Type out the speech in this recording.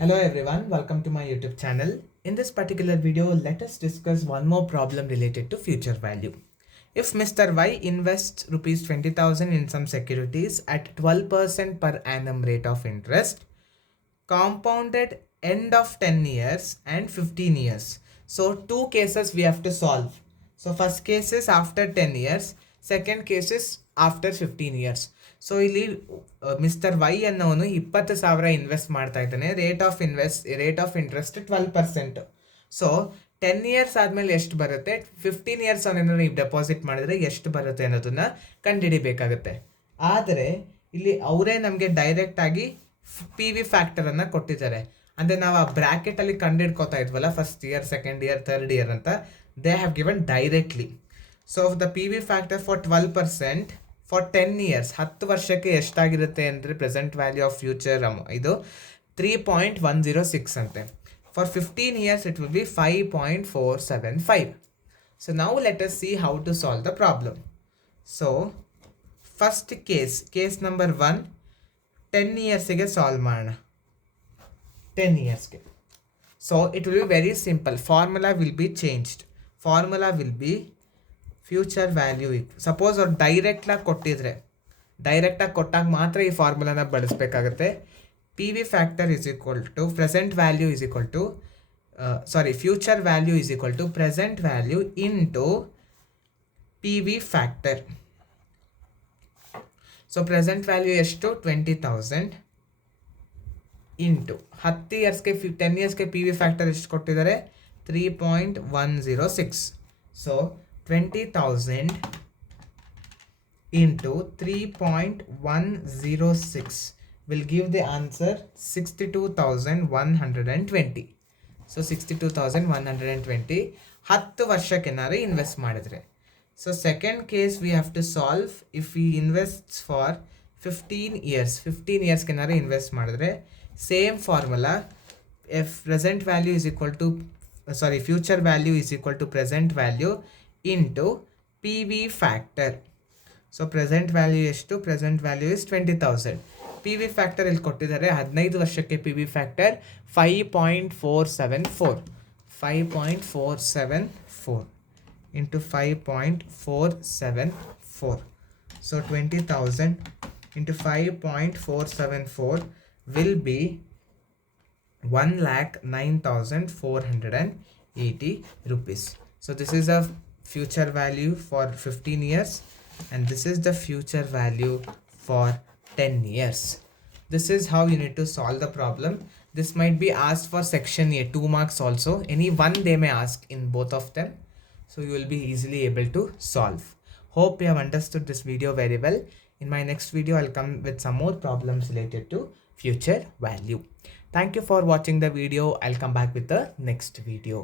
Hello everyone, welcome to my YouTube channel. In this particular video, let us discuss one more problem related to future value. If Mr. Y invests rupees 20,000 in some securities at 12% per annum rate of interest, compounded end of 10 years and 15 years. So two cases we have to solve. So first case is after 10 years, second case is after 15 years. So ಇಲ್ಲಿ mister Y ಅನ್ನೋನು 20,000 ಇನ್ವೆಸ್ಟ್ ಮಾಡ್ತಾ ಇದ್ದಾನೆ. Rate of interest 12%. ಸೊ 10 ಇಯರ್ಸ್ ಆದಮೇಲೆ ಎಷ್ಟು ಬರುತ್ತೆ, 15 ಇಯರ್ಸ್ ಅವನೇನಾದ್ರು ನೀವು ಡೆಪಾಸಿಟ್ ಮಾಡಿದ್ರೆ ಎಷ್ಟು ಬರುತ್ತೆ ಅನ್ನೋದನ್ನ ಕಂಡುಹಿಡಿಬೇಕಾಗುತ್ತೆ. ಆದರೆ ಇಲ್ಲಿ ಅವರೇ ನಮಗೆ ಡೈರೆಕ್ಟ್ ಆಗಿ ಪಿ ವಿ ಫ್ಯಾಕ್ಟರನ್ನು ಕೊಟ್ಟಿದ್ದಾರೆ. ಅಂದರೆ ನಾವು ಆ ಬ್ರ್ಯಾಕೆಟಲ್ಲಿ ಕಂಡುಹಿಡ್ಕೋತಾ ಇದ್ವಲ್ಲ, first year, second year, third year ಅಂತ, they have given directly. So the P V factor for 12% for 10 years, 10 ವರ್ಷಕ್ಕೆ ಎಷ್ಟಾಗಿರುತ್ತೆ ಅಂದರೆ ಪ್ರೆಸೆಂಟ್ ವ್ಯಾಲ್ಯೂ ಆಫ್ ಫ್ಯೂಚರ್ ಇದು 3.106 ಅಂತೆ. For 15 years it will be 5.475. So ನಾವು let us see how to solve the problem. So first case number 1, 10 ಇಯರ್ಸಿಗೆ solve ಮಾಡೋಣ. 10 ಇಯರ್ಸ್ಗೆ. So it will be very simple. Formula will be changed. Formula will be future value. Suppose ಅವ್ರು ಡೈರೆಕ್ಟಾಗಿ ಕೊಟ್ಟಾಗ ಮಾತ್ರ ಈ ಫಾರ್ಮುಲಾನ ಬಳಸಬೇಕಾಗುತ್ತೆ. P V factor is equal to present value is equal to future value is equal to present value into P V factor. So present value ಎಷ್ಟು, 20,000 into 10 ಇಯರ್ಸ್ಗೆ 10 ಇಯರ್ಸ್ಗೆ ಪಿ ವಿ ಫ್ಯಾಕ್ಟರ್ ಎಷ್ಟು ಕೊಟ್ಟಿದ್ದಾರೆ, 3.106. So 20,000 into 3.106 will give the answer 62,120. So 62,120 10 ವರ್ಷಕ್ಕೆನಾರು invest ಮಾಡಿದ್ರೆ. So second case we have to solve. If we invest for 15 ಇಯರ್ಸ್ಗೆನಾರು invest ಮಾಡಿದ್ರೆ same formula. F present value is equal to future value is equal to present value into P V factor. So present value ಎಷ್ಟು, present value is 20,000. P V factor ಇಲ್ಲಿ ಕೊಟ್ಟಿದ್ದಾರೆ 15 ವರ್ಷಕ್ಕೆ. P V factor 5.474. 5.474 into 5.474. So 20,000 into 5.474 will be 1,09,480 rupees. So this is a future value for 15 years and this is the future value for 10 years. This is how you need to solve the problem. This might be asked for section A, 2 marks also. Any one they may ask in both of them. So you will be easily able to solve. Hope you have understood this video very well. In my next video, I'll come with some more problems related to future value. Thank you for watching the video. I'll come back with the next video.